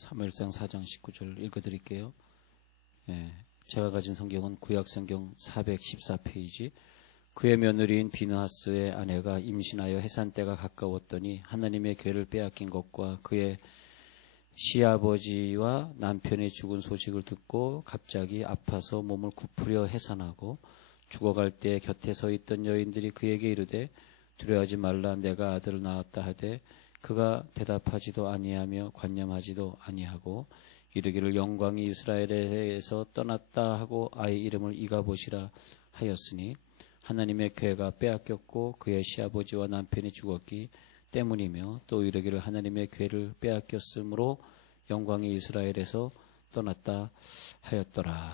사무엘상 4장 19절 읽어드릴게요. 제가 가진 성경은 구약성경 414페이지. 그의 며느리인 비느하스의 아내가 임신하여 해산때가 가까웠더니 하나님의 궤를 빼앗긴 것과 그의 시아버지와 남편의 죽은 소식을 듣고 갑자기 아파서 몸을 굽으려 해산하고 죽어갈 때 곁에 서 있던 여인들이 그에게 이르되 두려워하지 말라, 내가 아들을 낳았다 하되 그가 대답하지도 아니하며 관념하지도 아니하고 이르기를 영광이 이스라엘에서 떠났다 하고 아이 이름을 이가봇이라 하였으니 하나님의 궤가 빼앗겼고 그의 시아버지와 남편이 죽었기 때문이며 또 이르기를 하나님의 궤를 빼앗겼으므로 영광이 이스라엘에서 떠났다 하였더라.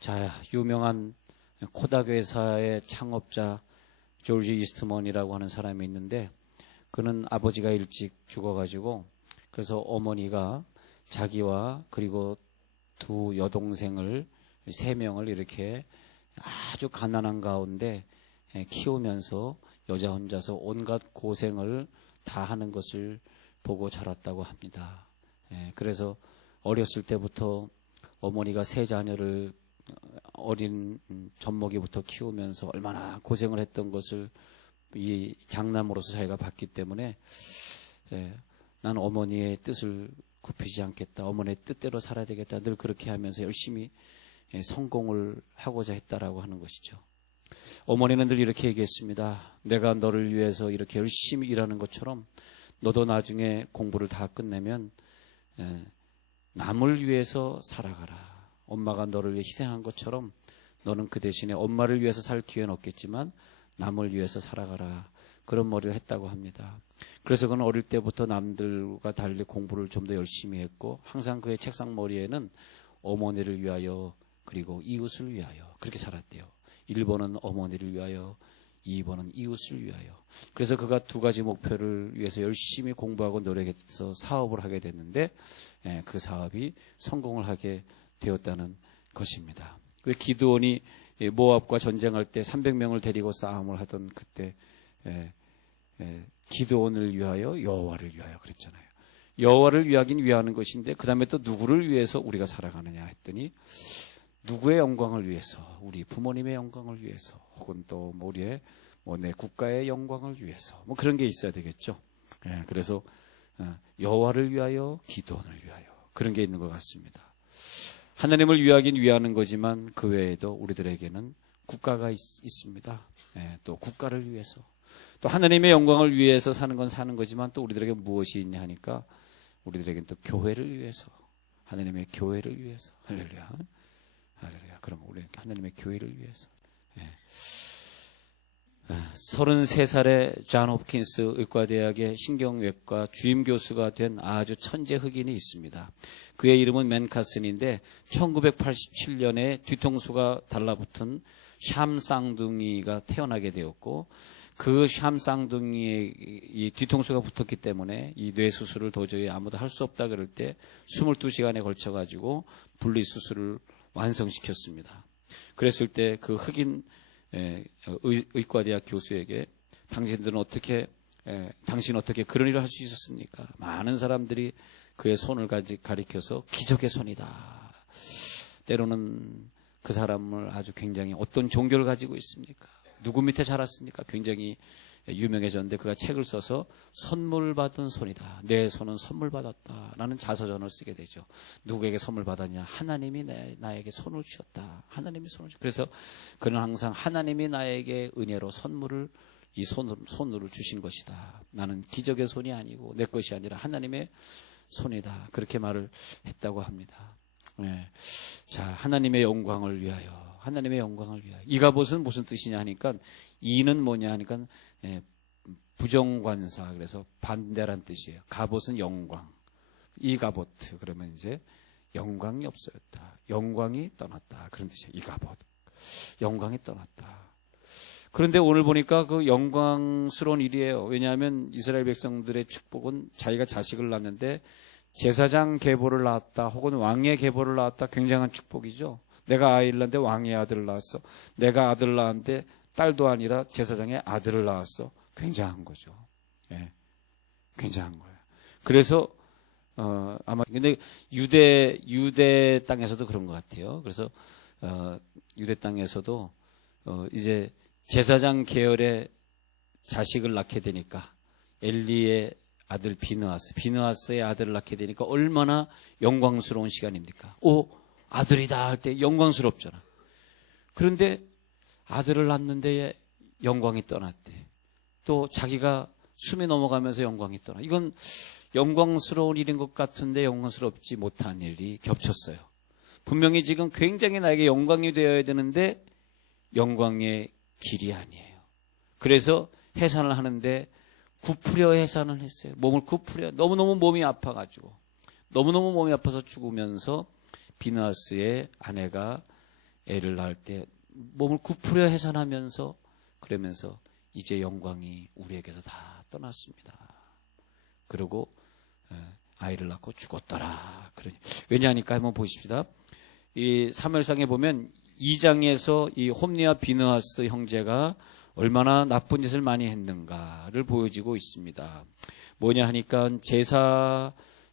자, 유명한 코닥 회사의 창업자 조지 이스트먼이라고 하는 사람이 있는데, 그는 아버지가 일찍 죽어가지고 그래서 어머니가 자기와 그리고 두 여동생을 3명을 이렇게 아주 가난한 가운데 키우면서 여자 혼자서 온갖 고생을 다 하는 것을 보고 자랐다고 합니다. 그래서 어렸을 때부터 어머니가 3자녀를 어린 젖먹이부터 키우면서 얼마나 고생을 했던 것을 이 장남으로서 자기가 봤기 때문에 나는 어머니의 뜻을 굽히지 않겠다, 어머니의 뜻대로 살아야 되겠다, 늘 그렇게 하면서 열심히 성공을 하고자 했다라고 하는 것이죠. 어머니는 늘 이렇게 얘기했습니다. 내가 너를 위해서 이렇게 열심히 일하는 것처럼 너도 나중에 공부를 다 끝내면 남을 위해서 살아가라. 엄마가 너를 위해 희생한 것처럼 너는 그 대신에 엄마를 위해서 살 기회는 없겠지만 남을 위해서 살아가라. 그런 머리를 했다고 합니다. 그래서 그는 어릴 때부터 남들과 달리 공부를 좀 더 열심히 했고 항상 그의 책상머리에는 어머니를 위하여 그리고 이웃을 위하여 그렇게 살았대요. 1번은 어머니를 위하여, 2번은 이웃을 위하여. 그래서 그가 2가지 목표를 위해서 열심히 공부하고 노력해서 사업을 하게 됐는데 그 사업이 성공을 하게 되었다는 것입니다. 기드온이 모압과 전쟁할 때 300명을 데리고 싸움을 하던 그때 기드온을 위하여 여호와를 위하여 그랬잖아요. 여호와를 위하긴 위하는 것인데 그 다음에 또 누구를 위해서 우리가 살아가느냐 했더니 누구의 영광을 위해서, 우리 부모님의 영광을 위해서, 혹은 또 우리의 내 국가의 영광을 위해서, 그런 게 있어야 되겠죠. 그래서 여호와를 위하여, 기도원을 위하여 그런 게 있는 것 같습니다. 하나님을 위하긴 위하는 거지만 그 외에도 우리들에게는 국가가 있습니다. 또 국가를 위해서, 또 하나님의 영광을 위해서 사는 건 사는 거지만 또 우리들에게 무엇이 있냐 하니까 우리들에게는 또 교회를 위해서, 하나님의 교회를 위해서, 할렐루야. 할렐루야. 그럼 우리 하나님의 교회를 위해서. 33살의 존 홉킨스 의과대학의 신경외과 주임 교수가 된 아주 천재 흑인이 있습니다. 그의 이름은 맨카슨인데 1987년에 뒤통수가 달라붙은 샴 쌍둥이가 태어나게 되었고, 그 샴 쌍둥이의 이 뒤통수가 붙었기 때문에 이 뇌 수술을 도저히 아무도 할 수 없다 그럴 때 22시간에 걸쳐 가지고 분리 수술을 완성시켰습니다. 그랬을 때 그 흑인 의과대학 교수에게 당신은 어떻게 그런 일을 할 수 있었습니까? 많은 사람들이 그의 손을 가리켜서 기적의 손이다. 때로는 그 사람을 아주 굉장히 어떤 종교를 가지고 있습니까? 누구 밑에 자랐습니까? 굉장히 유명해졌는데 그가 책을 써서 선물 받은 손이다. 내 손은 선물 받았다. 라는 자서전을 쓰게 되죠. 누구에게 선물 받았냐? 하나님이 나에게 손을 주셨다. 하나님이 손을 주셨다. 그래서 그는 항상 하나님이 나에게 은혜로 선물을 이 손으로 주신 것이다. 나는 기적의 손이 아니고 내 것이 아니라 하나님의 손이다. 그렇게 말을 했다고 합니다. 자, 하나님의 영광을 위하여. 하나님의 영광을 위하여. 이가봇은 무슨 뜻이냐 하니까, 이는 뭐냐 하니까 부정관사, 그래서 반대란 뜻이에요. 가봇은 영광. 이가봇 그러면 이제 영광이 없어졌다. 영광이 떠났다. 그런 뜻이에요. 이가봇. 영광이 떠났다. 그런데 오늘 보니까 그 영광스러운 일이에요. 왜냐하면 이스라엘 백성들의 축복은 자기가 자식을 낳는데 제사장 계보를 낳았다, 혹은 왕의 계보를 낳았다. 굉장한 축복이죠. 내가 아이를 낳았는데 왕의 아들을 낳았어. 내가 아들을 낳았는데 딸도 아니라 제사장의 아들을 낳았어. 굉장한 거죠. 굉장한 거예요. 그래서 아마 근데 유대 땅에서도 그런 것 같아요. 그래서 유대 땅에서도 이제 제사장 계열의 자식을 낳게 되니까 엘리의 아들 비느하스의 아들을 낳게 되니까 얼마나 영광스러운 시간입니까? 아들이다 할 때 영광스럽잖아. 그런데 아들을 낳는데 영광이 떠났대. 또 자기가 숨이 넘어가면서 영광이 떠나. 이건 영광스러운 일인 것 같은데 영광스럽지 못한 일이 겹쳤어요. 분명히 지금 굉장히 나에게 영광이 되어야 되는데 영광의 길이 아니에요. 그래서 해산을 하는데 굽으려 해산을 했어요. 몸을 굽으려. 너무너무 몸이 아파가지고 너무너무 몸이 아파서 죽으면서 비느하스의 아내가 애를 낳을 때 몸을 굽으려 해산하면서 그러면서 이제 영광이 우리에게서 다 떠났습니다. 그리고 아이를 낳고 죽었더라. 왜냐하니까 한번 보십시다. 이 사무엘상에 보면 2장에서 이 홈리와 비느하스 형제가 얼마나 나쁜 짓을 많이 했는가를 보여지고 있습니다. 뭐냐 하니까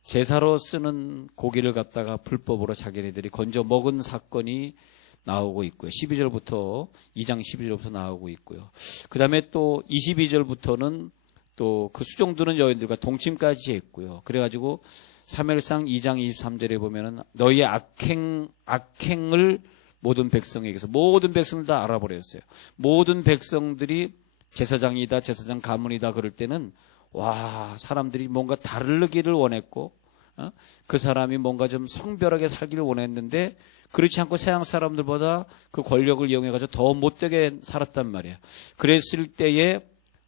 제사로 쓰는 고기를 갖다가 불법으로 자기네들이 건져 먹은 사건이 나오고 있고요. 2장 12절부터 나오고 있고요. 그 다음에 또 22절부터는 또 그 수종드는 여인들과 동침까지 했고요. 그래가지고 사무엘상 2장 23절에 보면은 너희의 악행을 모든 백성에게서 모든 백성들 다 알아버렸어요. 모든 백성들이 제사장이다, 제사장 가문이다 그럴 때는 와, 사람들이 뭔가 다르기를 원했고 그 사람이 뭔가 좀 성별하게 살기를 원했는데 그렇지 않고 서양 사람들보다 그 권력을 이용해가지고 더 못되게 살았단 말이에요. 그랬을 때에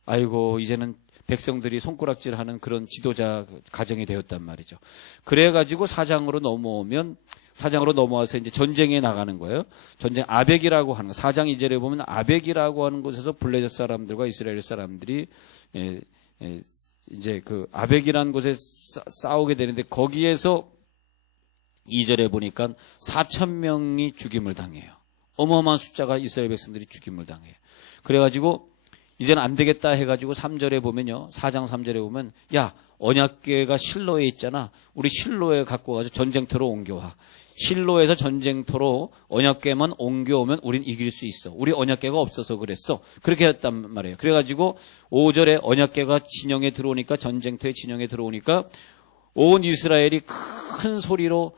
아이고 이제는 백성들이 손가락질하는 그런 지도자 가정이 되었단 말이죠. 그래가지고 사장으로 넘어와서 이제 전쟁에 나가는 거예요. 전쟁 아벡이라고 하는 거. 4장 2절에 보면 아벡이라고 하는 곳에서 블레셋 사람들과 이스라엘 사람들이 이제 그 아벡이라는 곳에 싸우게 되는데 거기에서 2절에 보니까 4,000명이 죽임을 당해요. 어마어마한 숫자가 이스라엘 백성들이 죽임을 당해요. 그래가지고 이제는 안 되겠다 해가지고 3절에 보면요. 4장 3절에 보면 야 언약궤가 실로에 있잖아. 우리 실로에 갖고 가서 전쟁터로 옮겨와. 실로에서 전쟁터로 언약궤만 옮겨오면 우린 이길 수 있어. 우리 언약궤가 없어서 그랬어. 그렇게 했단 말이에요. 그래가지고 5절에 언약궤가 진영에 들어오니까 전쟁터에 진영에 들어오니까 온 이스라엘이 큰 소리로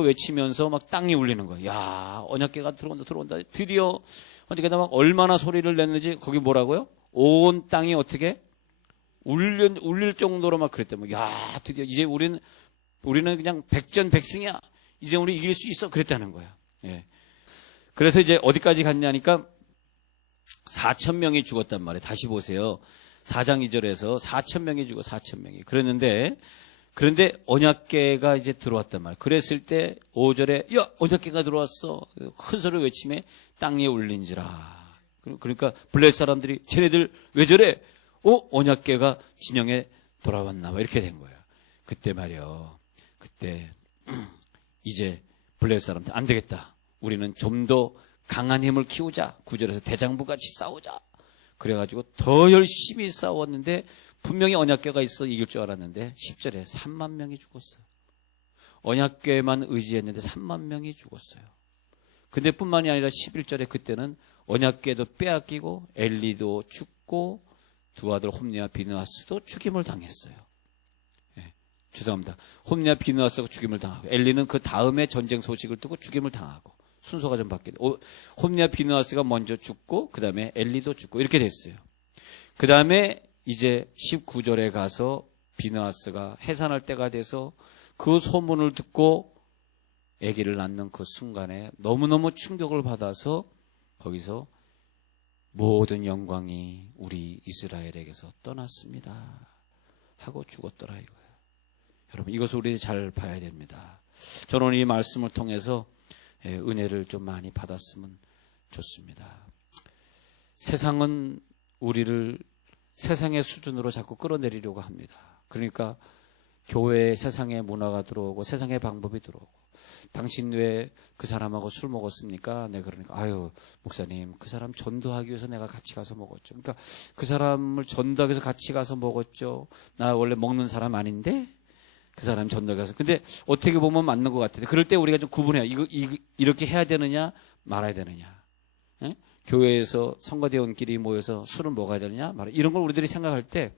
외치면서 막 땅이 울리는 거예요. 야 언약궤가 들어온다. 드디어 언약궤가 막 얼마나 소리를 냈는지 거기 뭐라고요? 온 땅이 어떻게 울릴 정도로 막 그랬다면 야 드디어 이제 우리는 그냥 백전백승이야. 이제 우리 이길 수 있어. 그랬다는 거야. 예. 그래서 이제 어디까지 갔냐니까 4,000명이 죽었단 말이에요. 다시 보세요. 4장 2절에서 4,000명이 죽어 4,000명이. 그런데 언약궤가 이제 들어왔단 말이에요. 그랬을 때 5절에 야 언약궤가 들어왔어. 큰 소리를 외치며 땅에 울린지라. 그러니까 블레셋 사람들이 쟤네들 왜 저래? 언약궤가 진영에 돌아왔나 봐. 이렇게 된 거예요. 그때 말이요. 그때 이제 블레셋 사람들 안 되겠다. 우리는 좀 더 강한 힘을 키우자. 9절에서 대장부같이 싸우자. 그래가지고 더 열심히 싸웠는데 분명히 언약궤가 있어 이길 줄 알았는데 10절에 3만 명이 죽었어요. 언약궤만 의지했는데 3만 명이 죽었어요. 근데 뿐만이 아니라 11절에 그때는 언약궤도 빼앗기고 엘리도 죽고 두 아들 홈리와 비느하스도 죽임을 당했어요. 예, 죄송합니다. 홈리와 비느하스가 죽임을 당하고 엘리는 그 다음에 전쟁 소식을 듣고 죽임을 당하고 순서가 좀 바뀌고 홈리와 비느하스가 먼저 죽고 그 다음에 엘리도 죽고 이렇게 됐어요. 그 다음에 이제 19절에 가서 비느하스가 해산할 때가 돼서 그 소문을 듣고 아기를 낳는 그 순간에 너무너무 충격을 받아서 거기서 모든 영광이 우리 이스라엘에게서 떠났습니다 하고 죽었더라 이거예요. 여러분 이것을 우리 잘 봐야 됩니다. 저는 이 말씀을 통해서 은혜를 좀 많이 받았으면 좋습니다. 세상은 우리를 세상의 수준으로 자꾸 끌어내리려고 합니다. 그러니까 교회에 세상의 문화가 들어오고 세상의 방법이 들어오고 당신 왜 그 사람하고 술 먹었습니까? 네, 그러니까 아유 목사님 그 사람 전도하기 위해서 내가 같이 가서 먹었죠. 그러니까 그 사람을 전도하기 위해서 같이 가서 먹었죠. 나 원래 먹는 사람 아닌데 그 사람이 전도가서. 근데 어떻게 보면 맞는 것 같은데 그럴 때 우리가 좀 구분해요. 이렇게 해야 되느냐 말아야 되느냐. 예? 교회에서 성가대원끼리 모여서 술을 먹어야 되느냐 말아야 이런 걸 우리들이 생각할 때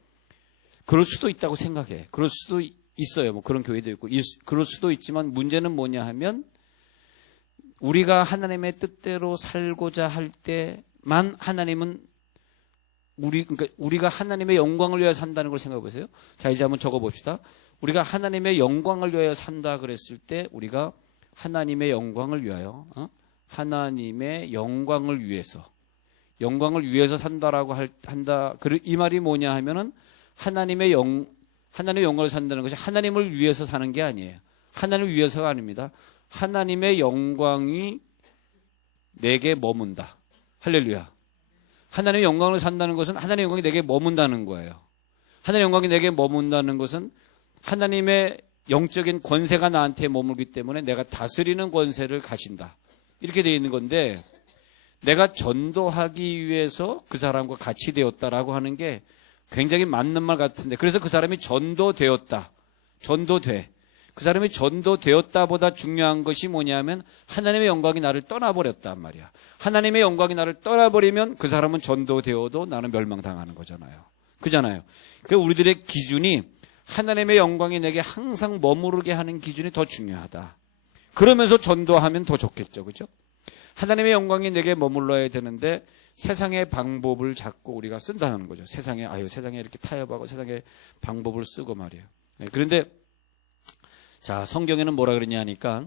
그럴 수도 있다고 생각해. 그럴 수도 있어요. 뭐 그런 교회도 있고 그럴 수도 있지만 문제는 뭐냐 하면 우리가 하나님의 뜻대로 살고자 할 때만 하나님은 그러니까 우리가 하나님의 영광을 위하여 산다는 걸 생각해 보세요. 자, 이제 한번 적어 봅시다. 우리가 하나님의 영광을 위하여 산다 그랬을 때 우리가 하나님의 영광을 위하여 하나님의 영광을 위해서 산다라고 한다. 이 말이 뭐냐 하면은 하나님의 영광을 산다는 것이 하나님을 위해서 사는 게 아니에요. 하나님을 위해서가 아닙니다. 하나님의 영광이 내게 머문다. 할렐루야. 하나님의 영광을 산다는 것은 하나님의 영광이 내게 머문다는 거예요. 하나님의 영광이 내게 머문다는 것은 하나님의 영적인 권세가 나한테 머물기 때문에 내가 다스리는 권세를 가진다. 이렇게 되어 있는 건데 내가 전도하기 위해서 그 사람과 같이 되었다라고 하는 게 굉장히 맞는 말 같은데 그래서 그 사람이 전도되었다. 전도돼. 그 사람이 전도되었다보다 중요한 것이 뭐냐면 하나님의 영광이 나를 떠나버렸단 말이야. 하나님의 영광이 나를 떠나버리면 그 사람은 전도되어도 나는 멸망당하는 거잖아요. 그잖아요. 그러니까 우리들의 기준이 하나님의 영광이 내게 항상 머무르게 하는 기준이 더 중요하다. 그러면서 전도하면 더 좋겠죠. 그죠? 하나님의 영광이 내게 머물러야 되는데 세상의 방법을 자꾸 우리가 쓴다는 거죠. 세상에 이렇게 타협하고 세상의 방법을 쓰고 말이에요. 그런데 자, 성경에는 뭐라 그러냐 하니까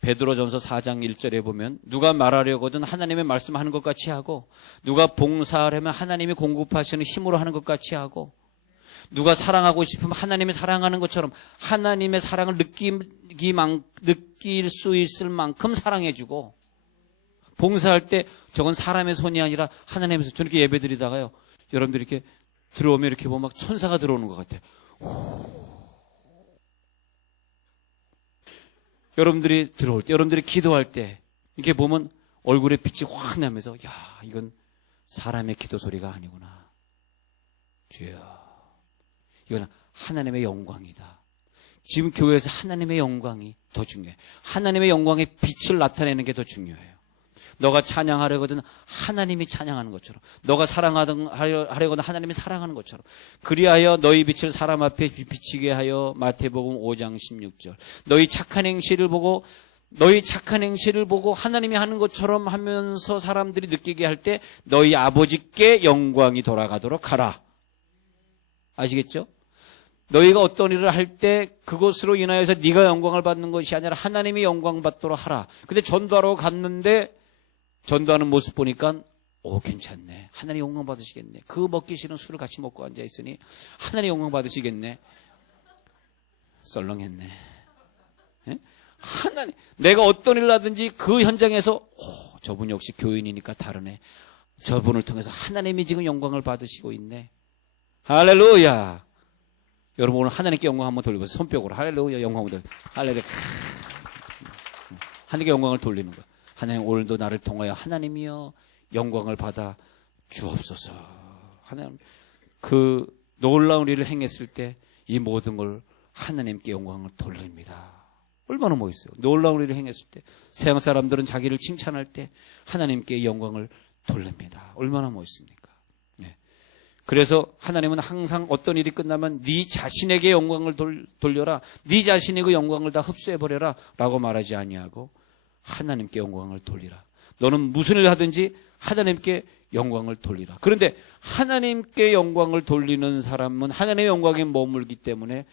베드로전서 4장 1절에 보면 누가 말하려거든 하나님의 말씀하는 것 같이 하고 누가 봉사하려면 하나님이 공급하시는 힘으로 하는 것 같이 하고 누가 사랑하고 싶으면 하나님이 사랑하는 것처럼 하나님의 사랑을 느낄 수 있을 만큼 사랑해주고 봉사할 때 저건 사람의 손이 아니라 하나님의 손. 저렇게 예배드리다가요 여러분들 이렇게 들어오면 이렇게 보면 막 천사가 들어오는 것 같아요. 여러분들이 들어올 때, 여러분들이 기도할 때 이렇게 보면 얼굴에 빛이 확 나면서 야, 이건 사람의 기도 소리가 아니구나. 주여, 이건 하나님의 영광이다. 지금 교회에서 하나님의 영광이 더 중요해. 하나님의 영광의 빛을 나타내는 게 더 중요해요. 너가 찬양하려거든 하나님이 찬양하는 것처럼 너가 사랑하려거든 하나님이 사랑하는 것처럼 그리하여 너희 빛을 사람 앞에 비치게 하여 마태복음 5장 16절 너희 착한 행실을 보고 하나님이 하는 것처럼 하면서 사람들이 느끼게 할 때 너희 아버지께 영광이 돌아가도록 하라. 아시겠죠? 너희가 어떤 일을 할 때 그것으로 인하여서 네가 영광을 받는 것이 아니라 하나님이 영광 받도록 하라. 근데 전도하러 갔는데 전도하는 모습 보니까 괜찮네. 하나님 영광 받으시겠네. 그 먹기 싫은 술을 같이 먹고 앉아있으니 하나님 영광 받으시겠네. 썰렁했네. 예? 하나님, 내가 어떤 일을 하든지 그 현장에서 저분 역시 교인이니까 다르네. 저분을 통해서 하나님이 지금 영광을 받으시고 있네. 할렐루야. 여러분 오늘 하나님께 영광 한번 돌려보세요. 손뼉으로 할렐루야 영광을 돌려. 할렐루야. 하나님께 영광을 돌리는 거야. 하나님 오늘도 나를 통하여 하나님이여 영광을 받아 주옵소서. 하나님 그 놀라운 일을 행했을 때 이 모든 걸 하나님께 영광을 돌립니다. 얼마나 멋있어요. 놀라운 일을 행했을 때 세상 사람들은 자기를 칭찬할 때 하나님께 영광을 돌립니다. 얼마나 멋있습니까? 네. 그래서 하나님은 항상 어떤 일이 끝나면 네 자신에게 영광을 돌려라. 네 자신의 그 영광을 다 흡수해버려라 라고 말하지 아니하고 하나님께 영광을 돌리라. 너는 무슨 일을 하든지 하나님께 영광을 돌리라. 그런데 하나님께 영광을 돌리는 사람은 하나님의 영광에 머물기 때문에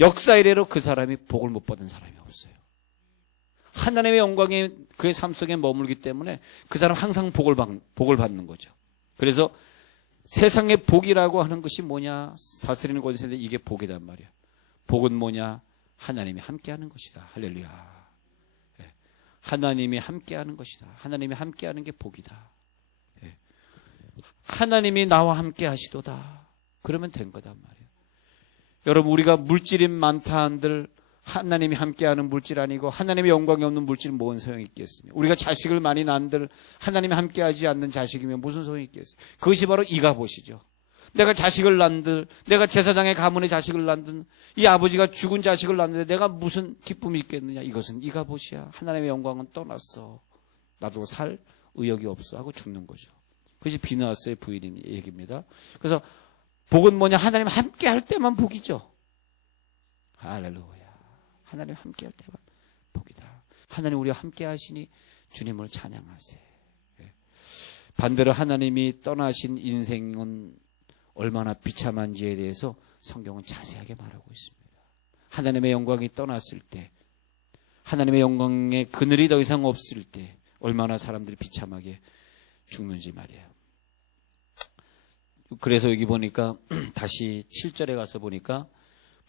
역사 이래로 그 사람이 복을 못 받은 사람이 없어요. 하나님의 영광이 그의 삶 속에 머물기 때문에 그 사람 항상 복을 받는 거죠. 그래서 세상의 복이라고 하는 것이 뭐냐? 다스리는 권세인데 이게 복이란 말이야. 복은 뭐냐? 하나님이 함께하는 것이다. 할렐루야. 하나님이 함께하는 것이다. 하나님이 함께하는 게 복이다. 하나님이 나와 함께 하시도다. 그러면 된 거단 말이에요. 여러분 우리가 물질이 많다 한들 하나님이 함께하는 물질 아니고 하나님의 영광이 없는 물질은 뭔 소용이 있겠습니까? 우리가 자식을 많이 낳은들 하나님이 함께하지 않는 자식이면 무슨 소용이 있겠어요? 그것이 바로 이가 보시죠. 내가 자식을 낳은들, 내가 제사장의 가문의 자식을 낳은들, 이 아버지가 죽은 자식을 낳는데 내가 무슨 기쁨이 있겠느냐. 이것은 이 갑옷이야. 하나님의 영광은 떠났어. 나도 살 의욕이 없어 하고 죽는 거죠. 그것이 비느하스의 부인인 얘기입니다. 그래서 복은 뭐냐? 하나님 함께 할 때만 복이죠. 할렐루야. 하나님 함께 할 때만 복이다. 하나님 우리와 함께 하시니 주님을 찬양하세요. 반대로 하나님이 떠나신 인생은 얼마나 비참한지에 대해서 성경은 자세하게 말하고 있습니다. 하나님의 영광이 떠났을 때, 하나님의 영광의 그늘이 더 이상 없을 때 얼마나 사람들이 비참하게 죽는지 말이에요. 그래서 여기 보니까 다시 7절에 가서 보니까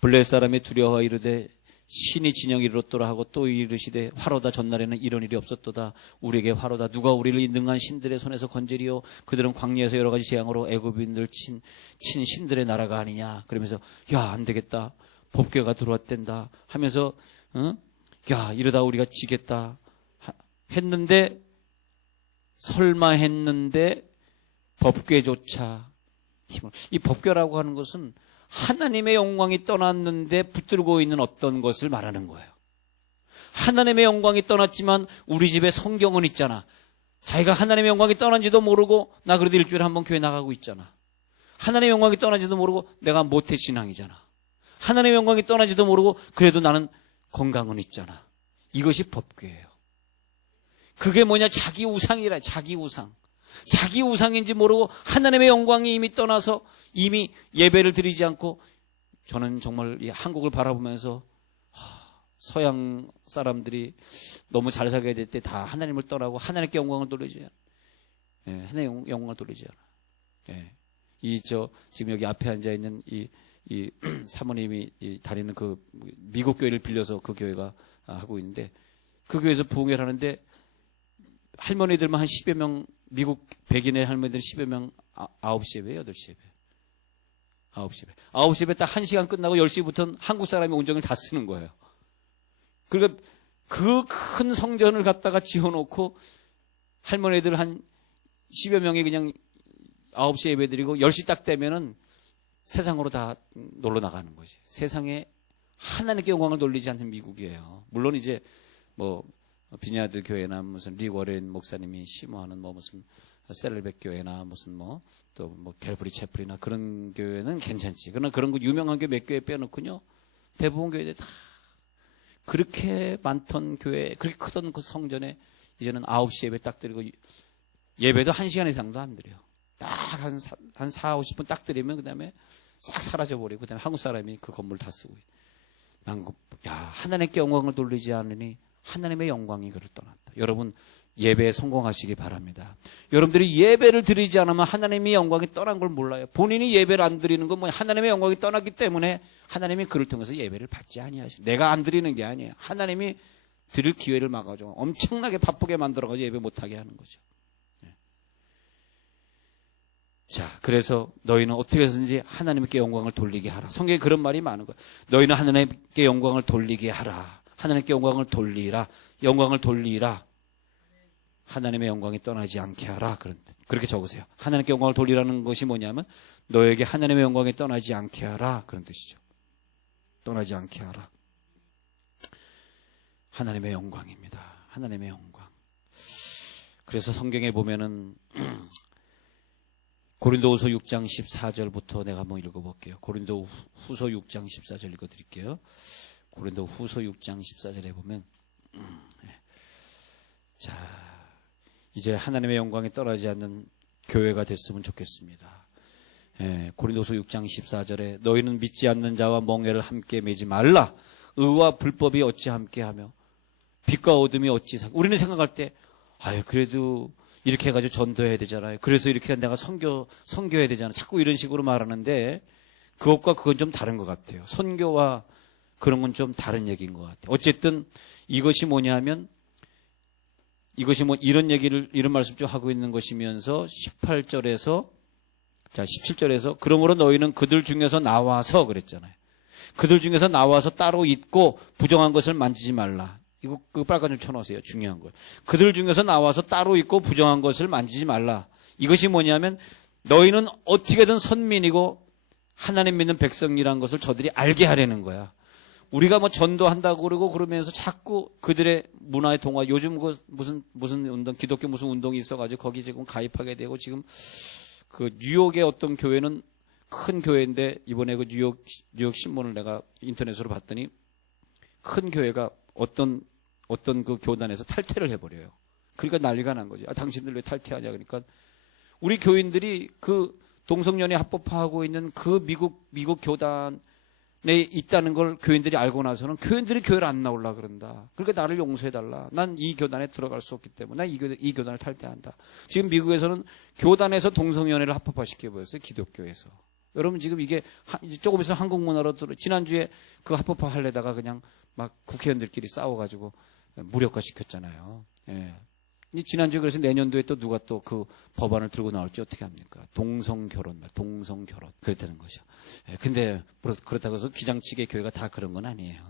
블레 사람이 두려워 이르되 신이 진영이 이르렀더라 하고 또 이르시되 화로다. 전날에는 이런 일이 없었도다. 우리에게 화로다. 누가 우리를 이 능한 신들의 손에서 건지리요. 그들은 광야에서 여러 가지 재앙으로 애굽인들 친 신들의 나라가 아니냐. 그러면서 야, 안 되겠다. 법궤가 들어왔댄다 하면서 야, 이러다 우리가 지겠다 했는데, 설마 했는데 법궤조차 힘을, 이 법궤라고 하는 것은 하나님의 영광이 떠났는데 붙들고 있는 어떤 것을 말하는 거예요. 하나님의 영광이 떠났지만 우리 집에 성경은 있잖아. 자기가 하나님의 영광이 떠난지도 모르고 나 그래도 일주일에 한 번 교회 나가고 있잖아. 하나님의 영광이 떠난지도 모르고 내가 모태신앙이잖아. 하나님의 영광이 떠나지도 모르고 그래도 나는 건강은 있잖아. 이것이 법궤예요. 그게 뭐냐? 자기 우상이라. 자기 우상. 자기 우상인지 모르고 하나님의 영광이 이미 떠나서 이미 예배를 드리지 않고, 저는 정말 이 한국을 바라보면서 서양 사람들이 너무 잘 살게 될 때 다 하나님을 떠나고 하나님께 영광을 돌리지 않아. 예, 하나님의 영광을 돌리지 않아. 예. 지금 여기 앞에 앉아 있는 이 사모님이 다니는 그 미국 교회를 빌려서 그 교회가 하고 있는데, 그 교회에서 부흥회를 하는데 할머니들만 한 10여 명, 미국 백인의 할머니들 10여 명, 9시 예배, 8시 예배. 9시 예배. 9시 예배 딱 1시간 끝나고 10시부터는 한국 사람이 온종일 다 쓰는 거예요. 그러니까 그 큰 성전을 갖다가 지어놓고 할머니들 한 10여 명이 그냥 9시 예배 드리고 10시 딱 되면은 세상으로 다 놀러 나가는 거지. 세상에 하나님께 영광을 돌리지 않는 미국이에요. 물론 이제 뭐 비냐드 교회나 무슨 리 워렌 목사님이 심호하는 뭐 무슨 셀레백 교회나 무슨 뭐 또 뭐 캘브리 채플이나 그런 교회는 괜찮지. 그러나 그런 거 유명한 교회 몇 교회 빼놓고요, 대부분 교회들 다 그렇게 많던 교회, 그렇게 크던 그 성전에 이제는 9시 예배 딱 드리고 예배도 1시간 이상도 안 드려요. 딱 한 4, 50분 딱 드리면 그 다음에 싹 사라져버리고 그 다음에 한국 사람이 그 건물 다 쓰고. 하나님께 영광을 돌리지 않으니 하나님의 영광이 그를 떠났다. 여러분, 예배에 성공하시기 바랍니다. 여러분들이 예배를 드리지 않으면 하나님의 영광이 떠난 걸 몰라요. 본인이 예배를 안 드리는 건 뭐냐? 하나님의 영광이 떠났기 때문에 하나님이 그를 통해서 예배를 받지 아니하시고, 내가 안 드리는 게 아니에요. 하나님이 드릴 기회를 막아줘. 엄청나게 바쁘게 만들어가지고 예배 못하게 하는 거죠. 자, 그래서 너희는 어떻게 해서든지 하나님께 영광을 돌리게 하라. 성경에 그런 말이 많은 거예요. 너희는 하나님께 영광을 돌리게 하라. 하나님께 영광을 돌리라. 영광을 돌리라. 하나님의 영광이 떠나지 않게 하라. 그렇게 적으세요. 하나님께 영광을 돌리라는 것이 뭐냐면 너에게 하나님의 영광이 떠나지 않게 하라. 그런 뜻이죠. 떠나지 않게 하라. 하나님의 영광입니다. 하나님의 영광. 그래서 성경에 보면은 고린도후서 6장 14절부터 내가 한번 읽어볼게요. 고린도후서 6장 14절 읽어드릴게요. 고린도후서 6장 14절에 보면 자, 이제 하나님의 영광이 떠나지 않는 교회가 됐으면 좋겠습니다. 고린도후서 6장 14절에 너희는 믿지 않는 자와 멍에를 함께 매지 말라. 의와 불법이 어찌 함께하며 빛과 어둠이 어찌 우리는 생각할 때 그래도 이렇게 해가지고 전도해야 되잖아요. 그래서 이렇게 내가 선교해야 되잖아요. 자꾸 이런 식으로 말하는데 그것과 그건 좀 다른 것 같아요. 선교와 그런 건 좀 다른 얘기인 것 같아요. 어쨌든 이것이 뭐냐 하면 이것이 뭐 이런 말씀 좀 하고 있는 것이면서 17절에서 그러므로 너희는 그들 중에서 나와서 그랬잖아요. 그들 중에서 나와서 따로 있고 부정한 것을 만지지 말라. 이거 빨간 줄 쳐놓으세요. 중요한 거예요. 그들 중에서 나와서 따로 있고 부정한 것을 만지지 말라. 이것이 뭐냐면 너희는 어떻게든 선민이고 하나님 믿는 백성이라는 것을 저들이 알게 하려는 거야. 우리가 뭐 전도한다고 그러고 그러면서 자꾸 그들의 문화의 동화, 요즘 그 무슨 운동, 기독교 무슨 운동이 있어가지고 거기 지금 가입하게 되고, 지금 그 뉴욕의 어떤 교회는 큰 교회인데 이번에 그 뉴욕 신문을 내가 인터넷으로 봤더니 큰 교회가 어떤 그 교단에서 탈퇴를 해버려요. 그러니까 난리가 난 거지. 아, 당신들 왜 탈퇴하냐. 그러니까 우리 교인들이 그 동성연애 합법화하고 있는 그 미국 교단에 있다는 걸 교인들이 알고 나서는 교인들이 교회를 안 나오려고 그런다. 그러니까 나를 용서해달라. 난 이 교단에 들어갈 수 없기 때문에 난 이 교단을 탈퇴한다. 지금 미국에서는 교단에서 동성연애를 합법화시켜버렸어요. 기독교에서. 여러분 지금 이게 조금 있으면 한국 문화로 지난주에 그 합법화 하려다가 그냥 막 국회의원들끼리 싸워가지고 무력화 시켰잖아요. 예. 지난주에 그래서 내년도에 또 누가 또 그 법안을 들고 나올지 어떻게 합니까? 동성결혼 그랬다는 거죠. 예. 근데 그렇다고 해서 기장치게 교회가 다 그런 건 아니에요.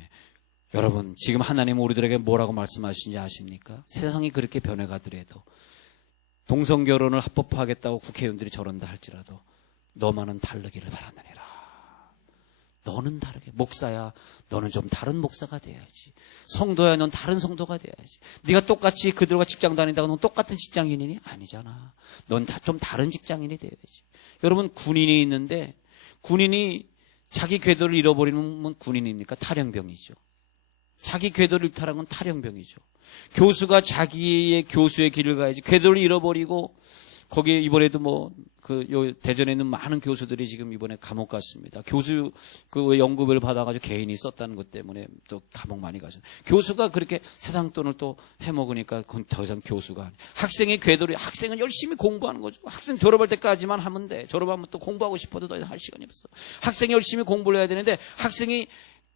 예. 여러분 지금 하나님은 우리들에게 뭐라고 말씀하시는지 아십니까? 세상이 그렇게 변해가더라도 동성결혼을 합법화하겠다고 국회의원들이 저런다 할지라도 너만은 다르기를 바라느니라. 너는 다르게. 목사야, 너는 좀 다른 목사가 돼야지. 성도야, 넌 다른 성도가 돼야지. 네가 똑같이 그들과 직장 다닌다고 넌 똑같은 직장인이니? 아니잖아. 넌 좀 다른 직장인이 돼야지. 여러분 군인이 있는데 군인이 자기 궤도를 잃어버리면 군인입니까? 탈영병이죠. 자기 궤도를 일탈한 건 탈영병이죠. 교수가 자기의 교수의 길을 가야지. 궤도를 잃어버리고 거기 이번에도 대전에 있는 많은 교수들이 지금 이번에 감옥 갔습니다. 교수 연구비를 받아가지고 개인이 썼다는 것 때문에 또 감옥 많이 가죠. 교수가 그렇게 세상 돈을 또 해먹으니까 그건 더 이상 교수가 아니에요. 학생은 열심히 공부하는 거죠. 학생 졸업할 때까지만 하면 돼. 졸업하면 또 공부하고 싶어도 더 이상 할 시간이 없어. 학생이 열심히 공부를 해야 되는데 학생이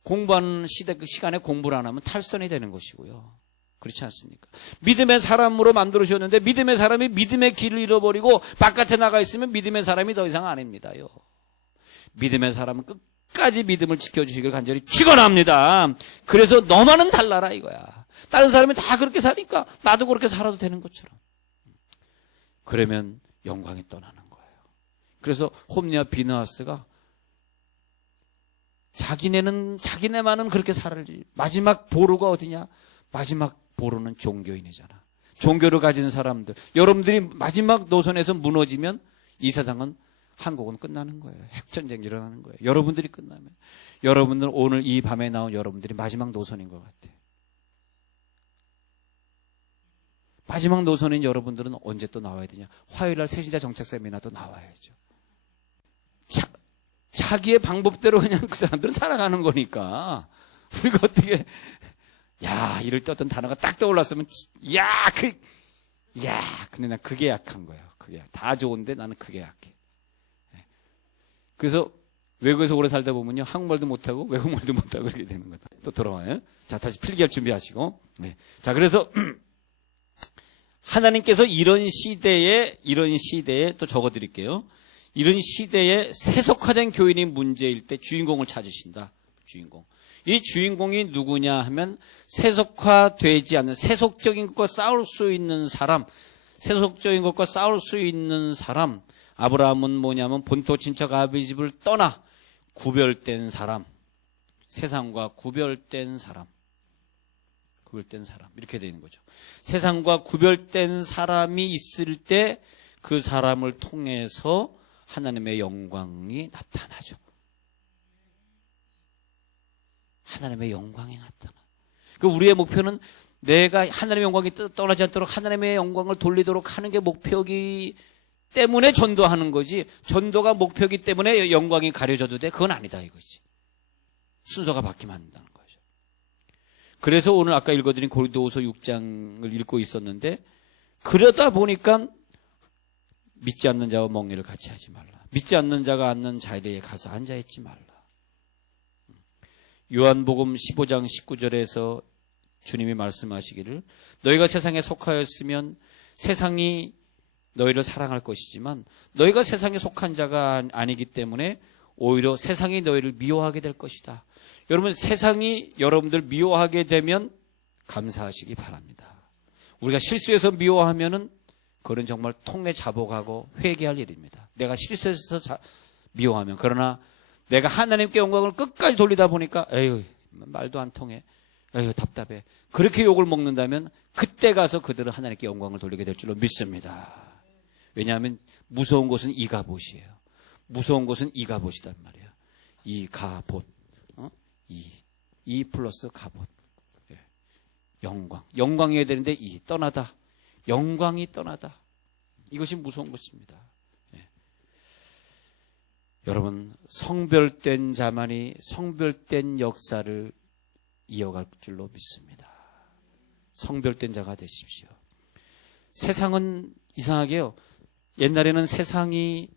공부하는 시간에 공부를 안 하면 탈선이 되는 것이고요. 그렇지 않습니까? 믿음의 사람으로 만들어주셨는데 믿음의 사람이 믿음의 길을 잃어버리고 바깥에 나가 있으면 믿음의 사람이 더 이상 아닙니다요. 믿음의 사람은 끝까지 믿음을 지켜주시길 간절히 축원합니다. 그래서 너만은 달라라 이거야. 다른 사람이 다 그렇게 사니까 나도 그렇게 살아도 되는 것처럼. 그러면 영광이 떠나는 거예요. 그래서 홈리와 비느하스가 자기네만은 그렇게 살지. 마지막 보루가 어디냐? 마지막 보루는 종교인이잖아. 종교를 가진 사람들. 여러분들이 마지막 노선에서 무너지면 이 세상은, 한국은 끝나는 거예요. 핵전쟁이 일어나는 거예요. 여러분들이 끝나면. 여러분들 오늘 이 밤에 나온 여러분들이 마지막 노선인 것 같아요. 마지막 노선인 여러분들은 언제 또 나와야 되냐? 화요일날 새신자 정책 세미나도 나와야죠. 자기의 방법대로 그냥 그 사람들은 살아가는 거니까 우리가 어떻게 이럴 때 어떤 단어가 딱 떠올랐으면 근데 난 그게 약한 거예요. 그게 다 좋은데 나는 그게 약해. 그래서 외국에서 오래 살다 보면요 한국말도 못하고 외국말도 못하고 그렇게 되는 거다. 또 돌아와요. 자, 다시 필기할 준비하시고. 네. 자, 그래서 하나님께서 이런 시대에 또 적어드릴게요. 이런 시대에 세속화된 교인이 문제일 때 주인공을 찾으신다. 주인공. 이 주인공이 누구냐 하면 세속화되지 않는 세속적인 것과 싸울 수 있는 사람, 아브라함은 뭐냐면 본토 친척 아비 집을 떠나 구별된 사람, 세상과 구별된 사람 이렇게 되는 거죠. 세상과 구별된 사람이 있을 때 그 사람을 통해서 하나님의 영광이 나타나죠. 하나님의 영광이 나타나. 그 우리의 목표는 내가 하나님의 영광이 떠나지 않도록 하나님의 영광을 돌리도록 하는 게 목표이기 때문에 전도하는 거지. 전도가 목표이기 때문에 영광이 가려져도 돼? 그건 아니다 이거지. 순서가 바뀌면 안 된다는 거죠. 그래서 오늘 아까 읽어드린 고린도후서 6장을 읽고 있었는데 그러다 보니까 믿지 않는 자와 먹리를 같이 하지 말라. 믿지 않는 자가 앉는 자리에 가서 앉아있지 말라. 요한복음 15장 19절에서 주님이 말씀하시기를 너희가 세상에 속하였으면 세상이 너희를 사랑할 것이지만 너희가 세상에 속한 자가 아니기 때문에 오히려 세상이 너희를 미워하게 될 것이다. 여러분 세상이 여러분들 미워하게 되면 감사하시기 바랍니다. 우리가 실수해서 미워하면은 그건 정말 통례 자복하고 회개할 일입니다. 내가 실수해서 미워하면. 그러나 내가 하나님께 영광을 끝까지 돌리다 보니까 에휴 말도 안 통해. 에휴 답답해. 그렇게 욕을 먹는다면 그때 가서 그들은 하나님께 영광을 돌리게 될 줄로 믿습니다. 왜냐하면 무서운 것은 이가봇이에요. 무서운 것은 이가봇이단 말이에요. 이가봇. 이 플러스 가봇. 예. 영광이어야 되는데 떠나다. 영광이 떠나다. 이것이 무서운 것입니다. 예. 여러분, 성별된 자만이 성별된 역사를 이어갈 줄로 믿습니다. 성별된 자가 되십시오. 세상은 이상하게요. 옛날에는 세상이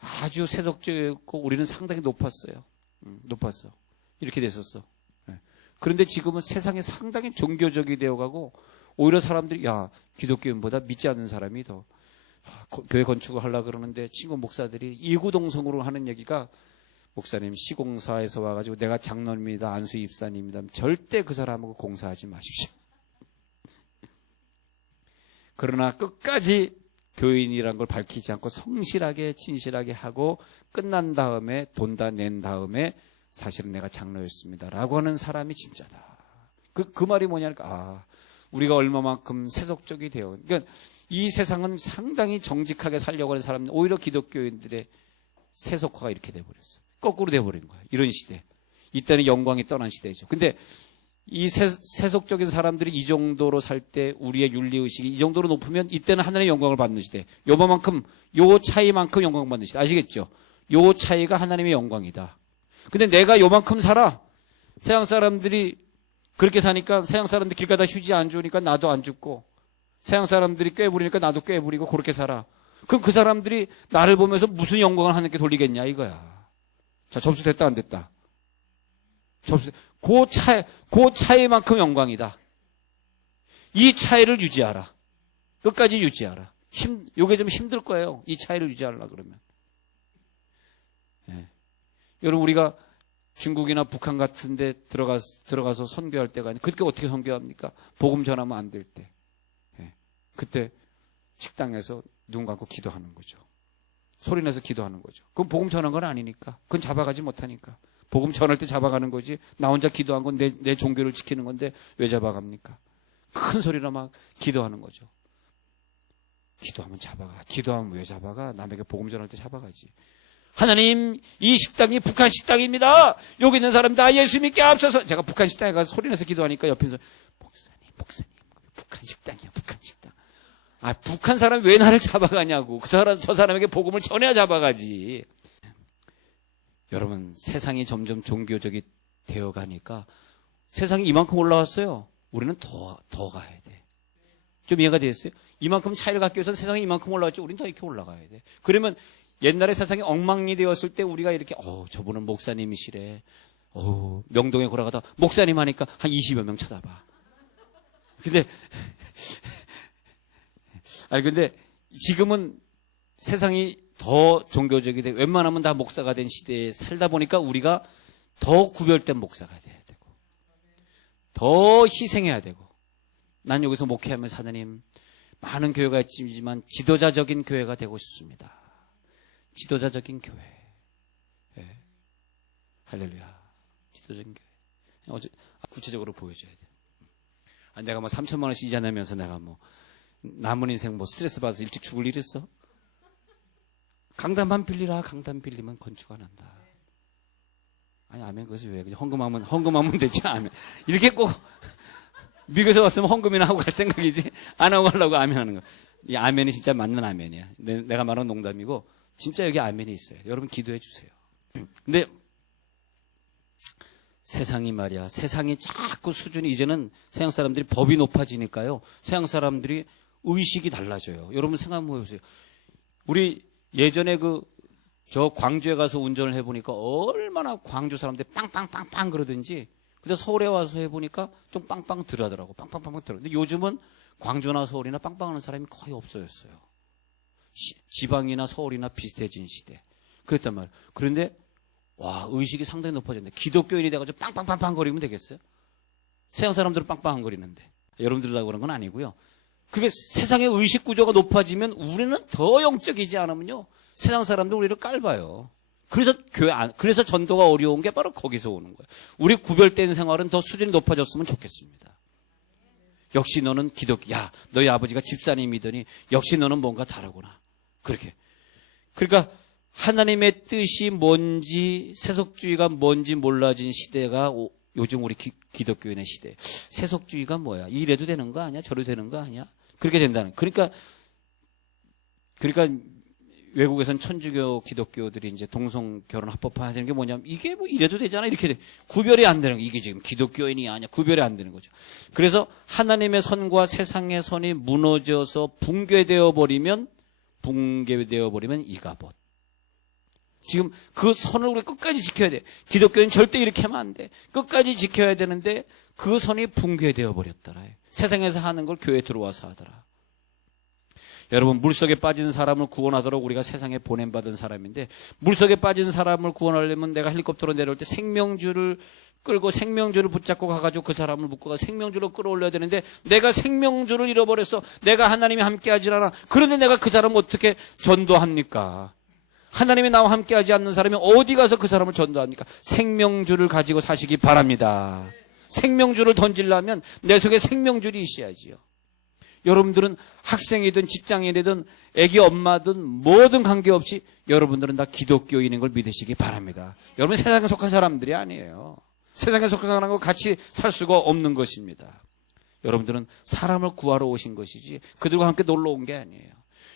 아주 세속적이었고 우리는 상당히 높았어요. 높았어. 이렇게 됐었어. 예. 그런데 지금은 세상이 상당히 종교적이 되어가고 오히려 사람들이 기독교인보다 믿지 않는 사람이 더 교회 건축을 하려고 그러는데 친구 목사들이 이구동성으로 하는 얘기가 목사님 시공사에서 와가지고 내가 장로입니다. 안수 입사님입니다. 절대 그 사람하고 공사하지 마십시오. 그러나 끝까지 교인이란 걸 밝히지 않고 성실하게 진실하게 하고 끝난 다음에 돈 다 낸 다음에 사실은 내가 장로였습니다. 라고 하는 사람이 진짜다. 그 말이 뭐냐니까 우리가 얼마만큼 세속적이 되어 그러니까 이 세상은 상당히 정직하게 살려고 하는 사람들 오히려 기독교인들의 세속화가 이렇게 돼버렸어. 거꾸로 돼버린 거야. 이런 시대. 이때는 영광이 떠난 시대죠. 근데 이 세속적인 사람들이 이 정도로 살 때 우리의 윤리의식이 이 정도로 높으면 이때는 하나님의 영광을 받는 시대. 요 차이만큼 영광 받는 시대. 아시겠죠? 요 차이가 하나님의 영광이다. 근데 내가 요만큼 살아. 서양 사람들이 그렇게 사니까 서양 사람들 길 가다 휴지 안 주니까 나도 안 죽고 서양 사람들이 꾀 부리니까 나도 꾀 부리고 그렇게 살아. 그럼 그 사람들이 나를 보면서 무슨 영광을 하나님께 돌리겠냐 이거야. 자, 점수 됐다 안 됐다? 점수. 그 차이만큼 영광이다. 이 차이를 유지하라. 끝까지 유지하라. 요게 좀 힘들 거예요. 이 차이를 유지하려고 그러면. 예. 여러분, 우리가 중국이나 북한 같은 데 들어가서 선교할 때가 아니고, 그렇게 어떻게 선교합니까? 복음 전하면 안 될 때. 예. 그때 식당에서 눈 감고 기도하는 거죠. 소리내서 기도하는 거죠. 그건 복음 전한 건 아니니까. 그건 잡아가지 못하니까. 복음 전할 때 잡아가는 거지. 나 혼자 기도한 건 내 종교를 지키는 건데 왜 잡아갑니까? 큰 소리로 막 기도하는 거죠. 기도하면 잡아가. 기도하면 왜 잡아가? 남에게 복음 전할 때 잡아가지. 하나님, 이 식당이 북한 식당입니다. 여기 있는 사람 다 예수 믿게 앞서서. 제가 북한 식당에 가서 소리내서 기도하니까 옆에서 목사님, 북한 식당이야, 북한 식당. 북한 사람 왜 나를 잡아가냐고. 저 사람에게 복음을 전해야 잡아가지. 여러분, 세상이 점점 종교적이 되어가니까 세상이 이만큼 올라왔어요. 우리는 더 가야 돼. 좀 이해가 되겠어요? 이만큼 차이를 갖기 위해서는 세상이 이만큼 올라왔죠. 우리는 더 이렇게 올라가야 돼. 그러면 옛날에 세상이 엉망이 되었을 때 우리가 이렇게 저분은 목사님이시래. 명동에 걸어가다 목사님 하니까 한 20여 명 쳐다봐. 근데 지금은 세상이 더 종교적이 돼. 웬만하면 다 목사가 된 시대에 살다 보니까 우리가 더 구별된 목사가 돼야 되고 더 희생해야 되고 난 여기서 목회하면서 하나님 많은 교회가 있지만 지도자적인 교회가 되고 싶습니다. 지도자적인 교회. 예. 할렐루야. 지도적인 교회. 구체적으로 보여줘야 돼. 내가 3천만 원씩 이자 내면서 내가 남은 인생 스트레스 받아서 일찍 죽을 일 있어? 강단만 빌리라. 강단 빌리면 건축 안 한다. 아니, 아멘. 그것이 왜? 헌금하면 되지. 아멘. 이렇게 꼭, 미국에서 왔으면 헌금이나 하고 갈 생각이지. 안 하고 가려고 아멘 하는 거. 이 아멘이 진짜 맞는 아멘이야. 내가 말하는 농담이고, 진짜 여기 아멘이 있어요. 여러분 기도해 주세요. 근데, 세상이 말이야. 세상이 자꾸 수준이, 이제는 서양 사람들이 법이 높아지니까요. 서양 사람들이 의식이 달라져요. 여러분 생각 한번 해보세요. 우리 예전에 저 광주에 가서 운전을 해보니까 얼마나 광주 사람들이 빵빵빵빵 그러든지, 근데 서울에 와서 해보니까 좀 빵빵 들어하더라고. 빵빵빵빵 들어. 근데 요즘은 광주나 서울이나 빵빵하는 사람이 거의 없어졌어요. 지방이나 서울이나 비슷해진 시대. 그랬단 말이에요. 그런데 의식이 상당히 높아졌는데 기독교인이 돼가지고 빵빵빵빵 거리면 되겠어요? 서양 사람들은 빵빵한 거리는데. 여러분들하고 그런 건 아니고요. 그게 세상의 의식 구조가 높아지면 우리는 더 영적이지 않으면요. 세상 사람들 우리를 깔봐요. 그래서 그래서 전도가 어려운 게 바로 거기서 오는 거예요. 우리 구별된 생활은 더 수준이 높아졌으면 좋겠습니다. 역시 너는 야, 너희 아버지가 집사님이더니 역시 너는 뭔가 다르구나. 그렇게. 그러니까 하나님의 뜻이 뭔지, 세속주의가 뭔지 몰라진 시대가 요즘 우리 기독교인의 시대. 세속주의가 뭐야? 이래도 되는 거 아니야? 저래도 되는 거 아니야? 그렇게 된다는. 그러니까 외국에선 천주교 기독교들이 이제 동성 결혼 합법화해야 되는 게 뭐냐면 이게 뭐 이래도 되잖아. 이렇게 돼. 구별이 안 되는 거. 이게 지금 기독교인이 아니야. 구별이 안 되는 거죠. 그래서 하나님의 선과 세상의 선이 무너져서 붕괴되어 버리면 이가봇. 지금 그 선을 우리 끝까지 지켜야 돼. 기독교인 절대 이렇게 하면 안 돼. 끝까지 지켜야 되는데 그 선이 붕괴되어 버렸더라. 세상에서 하는 걸 교회에 들어와서 하더라. 여러분, 물속에 빠진 사람을 구원하도록 우리가 세상에 보냄받은 사람인데, 물속에 빠진 사람을 구원하려면 내가 헬리콥터로 내려올 때 생명줄을 끌고 생명줄을 붙잡고 가가지고 그 사람을 묶어가 생명줄로 끌어올려야 되는데, 내가 생명줄을 잃어버렸어. 내가 하나님이 함께하지 않아. 그런데 내가 그 사람을 어떻게 전도합니까? 하나님이 나와 함께하지 않는 사람이 어디 가서 그 사람을 전도합니까? 생명줄을 가지고 사시기 바랍니다. 생명줄을 던지려면 내 속에 생명줄이 있어야지요. 여러분들은 학생이든 직장인이든 애기 엄마든 뭐든 관계없이 여러분들은 다 기독교인인 걸 믿으시기 바랍니다. 여러분 세상에 속한 사람들이 아니에요. 세상에 속한 사람과 같이 살 수가 없는 것입니다. 여러분들은 사람을 구하러 오신 것이지 그들과 함께 놀러 온 게 아니에요.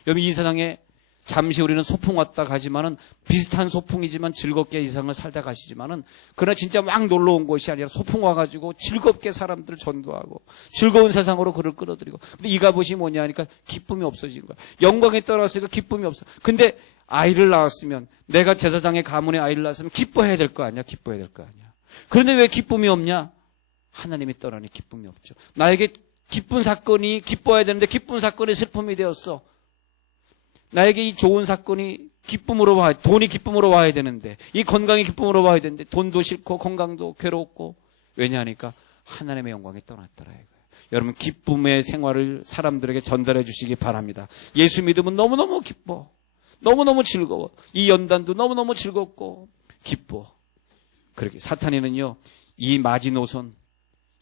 여러분 이 세상에 잠시 우리는 소풍 왔다 가지만은 비슷한 소풍이지만 즐겁게 이 세상을 살다 가시지만은 그러나 진짜 막 놀러 온 것이 아니라 소풍 와가지고 즐겁게 사람들을 전도하고 즐거운 세상으로 그를 끌어들이고. 근데 이가봇이 뭐냐 하니까 기쁨이 없어진 거야. 영광에 떠났으니까 기쁨이 없어. 근데 아이를 낳았으면 내가 제사장의 가문에 아이를 낳았으면 기뻐해야 될 거 아니야. 기뻐해야 될 거 아니야. 그런데 왜 기쁨이 없냐? 하나님이 떠나니 기쁨이 없죠. 나에게 기쁜 사건이 기뻐해야 되는데 기쁜 사건이 슬픔이 되었어. 나에게 이 좋은 사건이 기쁨으로 와야, 돈이 기쁨으로 와야 되는데, 이 건강이 기쁨으로 와야 되는데, 돈도 싫고, 건강도 괴롭고, 왜냐하니까 하나님의 영광이 떠났더라 이거예요. 여러분, 기쁨의 생활을 사람들에게 전달해 주시기 바랍니다. 예수 믿으면 너무너무 기뻐. 너무너무 즐거워. 이 연단도 너무너무 즐겁고, 기뻐. 그렇게, 사탄이는요, 이 마지노선,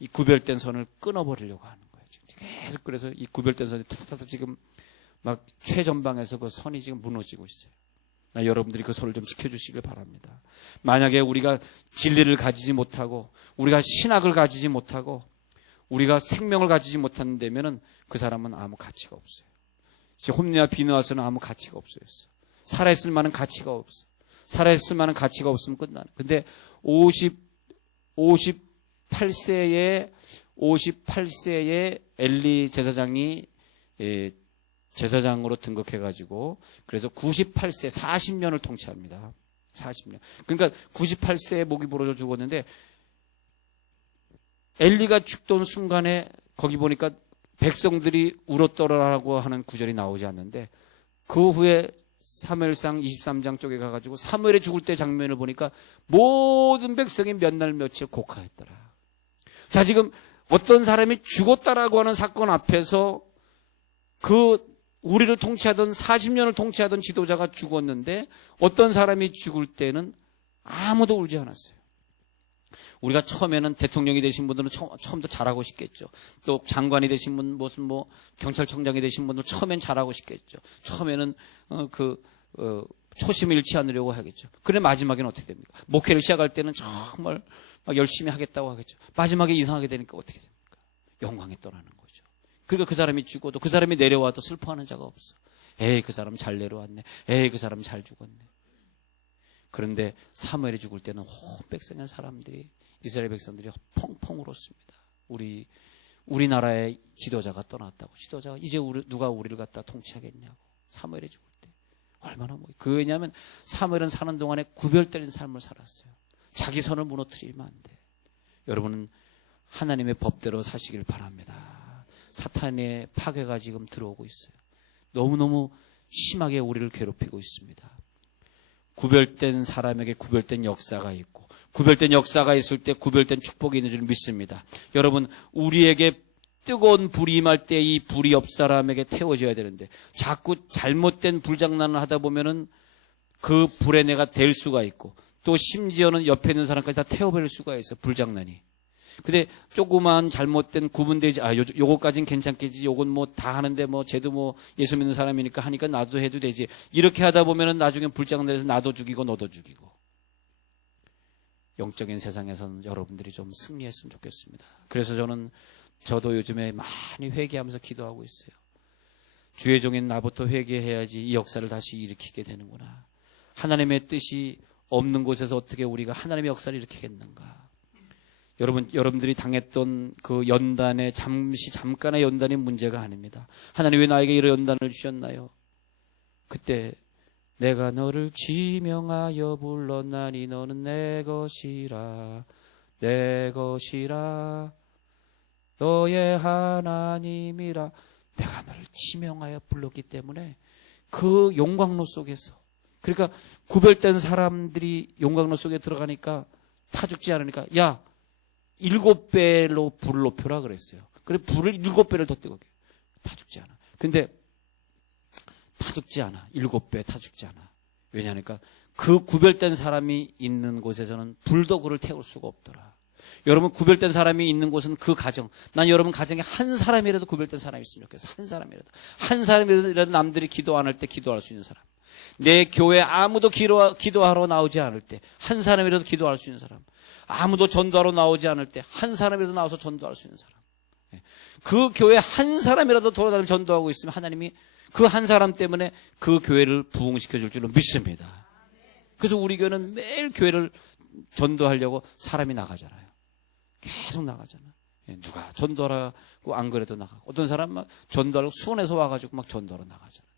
이 구별된 선을 끊어버리려고 하는 거예요. 지금 계속 그래서 이 구별된 선이 타타타 지금 막 최전방에서 그 선이 지금 무너지고 있어요. 여러분들이 그 선을 좀 지켜주시길 바랍니다. 만약에 우리가 진리를 가지지 못하고 우리가 신학을 가지지 못하고 우리가 생명을 가지지 못한다면은 그 사람은 아무 가치가 없어요. 홈리와 비누아스는 아무 가치가 없어요. 살아있을 만한 가치가 없어. 살아있을 만한 가치가 없으면 끝나는. 근데 58세에 엘리 제사장이 제사장으로 등극해가지고 그래서 98세 40년을 통치합니다. 40년. 그러니까 98세에 목이 부러져 죽었는데 엘리가 죽던 순간에 거기 보니까 백성들이 울었더라라고 하는 구절이 나오지 않는데 그 후에 사무엘상 23장 쪽에 가가지고 사무엘이 죽을 때 장면을 보니까 모든 백성이 몇 날 며칠 곡하였더라. 자, 지금 어떤 사람이 죽었다라고 하는 사건 앞에서 우리를 통치하던 40년을 통치하던 지도자가 죽었는데 어떤 사람이 죽을 때는 아무도 울지 않았어요. 우리가 처음에는 대통령이 되신 분들은 처음부터 잘하고 싶겠죠. 또 장관이 되신 분, 무슨 경찰청장이 되신 분들 처음엔 잘하고 싶겠죠. 처음에는 초심을 잃지 않으려고 하겠죠. 그런데 마지막에는 어떻게 됩니까? 목회를 시작할 때는 정말 막 열심히 하겠다고 하겠죠. 마지막에 이상하게 되니까 어떻게 됩니까? 영광에 떠나는 거죠. 그러니까 그 사람이 죽어도 그 사람이 내려와도 슬퍼하는 자가 없어. 에이, 그 사람 잘 내려왔네. 에이, 그 사람 잘 죽었네. 그런데 사무엘이 죽을 때는 백성의 사람들이, 이스라엘 백성들이 펑펑 울었습니다. 우리나라의 지도자가 떠났다고. 지도자가 이제 누가 우리를 갖다 통치하겠냐고. 사무엘이 죽을 때 얼마나 왜냐하면 사무엘은 사는 동안에 구별된 삶을 살았어요. 자기 선을 무너뜨리면 안 돼. 여러분은 하나님의 법대로 사시길 바랍니다. 사탄의 파괴가 지금 들어오고 있어요. 너무너무 심하게 우리를 괴롭히고 있습니다. 구별된 사람에게 구별된 역사가 있고 구별된 역사가 있을 때 구별된 축복이 있는 줄 믿습니다. 여러분, 우리에게 뜨거운 불이 임할 때 이 불이 옆 사람에게 태워져야 되는데 자꾸 잘못된 불장난을 하다 보면은 그 불에 내가 될 수가 있고 또 심지어는 옆에 있는 사람까지 다 태워버릴 수가 있어, 불장난이. 근데 조그만 잘못된 구분되지, 요거까진 괜찮겠지, 요건 뭐 다 하는데 뭐 쟤도 뭐 예수 믿는 사람이니까 하니까 나도 해도 되지. 이렇게 하다 보면은 나중에 불장난해서 나도 죽이고 너도 죽이고. 영적인 세상에서는 여러분들이 좀 승리했으면 좋겠습니다. 그래서 저도 요즘에 많이 회개하면서 기도하고 있어요. 주의 종인 나부터 회개해야지 이 역사를 다시 일으키게 되는구나. 하나님의 뜻이 없는 곳에서 어떻게 우리가 하나님의 역사를 일으키겠는가. 여러분들이 당했던 그 연단의 잠깐의 연단이 문제가 아닙니다. 하나님 왜 나에게 이런 연단을 주셨나요? 그때 내가 너를 지명하여 불렀나니 너는 내 것이라 너의 하나님이라. 내가 너를 지명하여 불렀기 때문에 그 용광로 속에서, 그러니까 구별된 사람들이 용광로 속에 들어가니까 타 죽지 않으니까 야 7배로 불을 높여라 그랬어요. 그래 불을 7배를 더 뜨겁게. 타 죽지 않아. 근데 타 죽지 않아. 7배 타 죽지 않아. 왜냐하니까 그 구별된 사람이 있는 곳에서는 불도 그를 태울 수가 없더라. 여러분 구별된 사람이 있는 곳은 그 가정. 난 여러분 가정에 한 사람이라도 구별된 사람이 있으면 좋겠어. 한 사람이라도 남들이 기도 안 할 때 기도할 수 있는 사람. 내 교회 아무도 기도하러 나오지 않을 때 한 사람이라도 기도할 수 있는 사람. 아무도 전도하러 나오지 않을 때 한 사람이라도 나와서 전도할 수 있는 사람. 그 교회 한 사람이라도 돌아다니며 전도하고 있으면 하나님이 그 한 사람 때문에 그 교회를 부흥시켜 줄 줄로 믿습니다. 그래서 우리 교회는 매일 교회를 전도하려고 사람이 나가잖아요. 계속 나가잖아요. 누가 전도하라고 안 그래도 나가고, 어떤 사람 막 전도하려고 수원에서 와가지고 막 전도하러 나가잖아요.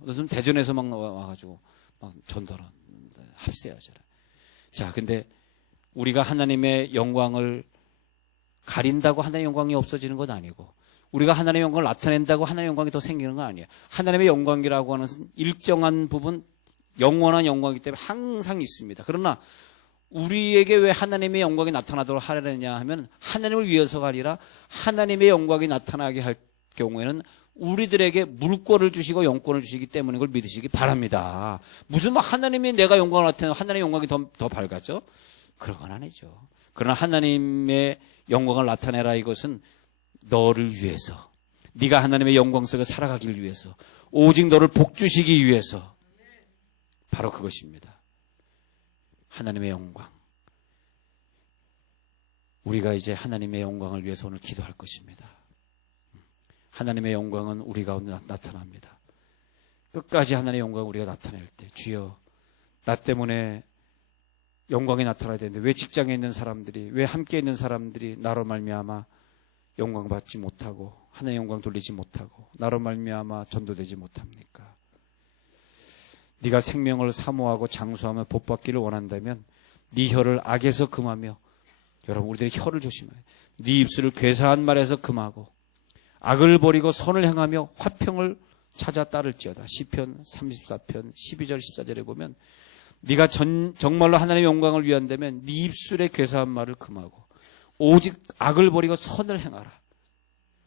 어떤 사람 대전에서 막 와가지고 막 전도하러 합세하잖아요. 자, 근데 우리가 하나님의 영광을 가린다고 하나님의 영광이 없어지는 건 아니고, 우리가 하나님의 영광을 나타낸다고 하나님의 영광이 더 생기는 건 아니에요. 하나님의 영광이라고 하는 것은 일정한 부분, 영원한 영광이기 때문에 항상 있습니다. 그러나 우리에게 왜 하나님의 영광이 나타나도록 하려느냐 하면 하나님을 위해서가 아니라 하나님의 영광이 나타나게 할 경우에는 우리들에게 물권을 주시고 영권을 주시기 때문에 그걸 믿으시기 바랍니다. 무슨 막 하나님이 내가 영광을 나타내면 하나님의 영광이 더 밝아져? 그런 건 아니죠. 그러나 하나님의 영광을 나타내라, 이것은 너를 위해서, 네가 하나님의 영광 속에 살아가길 위해서, 오직 너를 복주시기 위해서, 바로 그것입니다. 하나님의 영광. 우리가 이제 하나님의 영광을 위해서 오늘 기도할 것입니다. 하나님의 영광은 우리 가운데 나타납니다. 끝까지 하나님의 영광을 우리가 나타낼 때, 주여 나 때문에 영광이 나타나야 되는데 왜 직장에 있는 사람들이, 왜 함께 있는 사람들이 나로 말미암아 영광 받지 못하고 하나님의 영광 돌리지 못하고 나로 말미암아 전도되지 못합니까? 네가 생명을 사모하고 장수하며 복받기를 원한다면 네 혀를 악에서 금하며, 여러분 우리들이 혀를 조심해야 돼. 네 입술을 괴사한 말에서 금하고 악을 버리고 선을 행하며 화평을 찾아 따를지어다. 시편 34편 12절 14절에 보면 네가 정말로 하나님의 영광을 위한다면 네 입술에 괴사한 말을 금하고 오직 악을 버리고 선을 행하라.